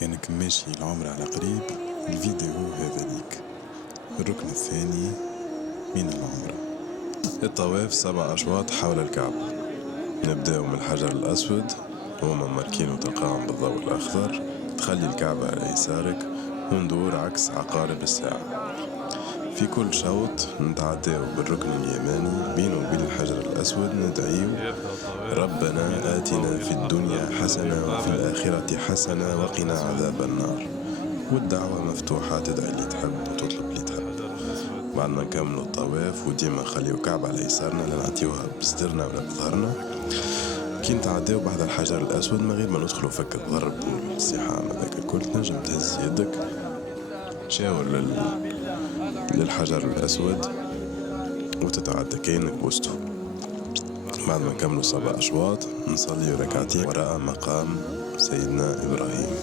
كانك ماشي العمر على قريب، الفيديو هذا ليك. الركن الثاني من العمرة، الطواف 7 أشواط حول الكعبة. نبداو من الحجر الأسود، هما ماركين وتلقاهم بالضوء الأخضر. تخلي الكعبة على يسارك وندور عكس عقارب الساعة. في كل شوط نتعداو بالركن اليماني بينه وبين الحجر الأسود، ندعيو ربنا آتنا في الدنيا حسنة وفي الآخرة حسنة وقنا عذاب النار. والدعوة مفتوحة، تدعي اللي تحب وتطلب اللي تحب. بعد ما نكملوا الطواف، وديما نخليو كعبة على يسارنا لا نعطيوها بصدرنا ولا بظهرنا. كي نتعداو بعد الحجر الأسود من غير ما ندخلوا فك الضرب والزحام هذاك الكل، تنجم تهز يدك شاور للحجر الأسود وتتعدى كأنك بوسته. بعد ما نكملوا 7 أشواط نصلي ركعتين وراء مقام سيدنا إبراهيم.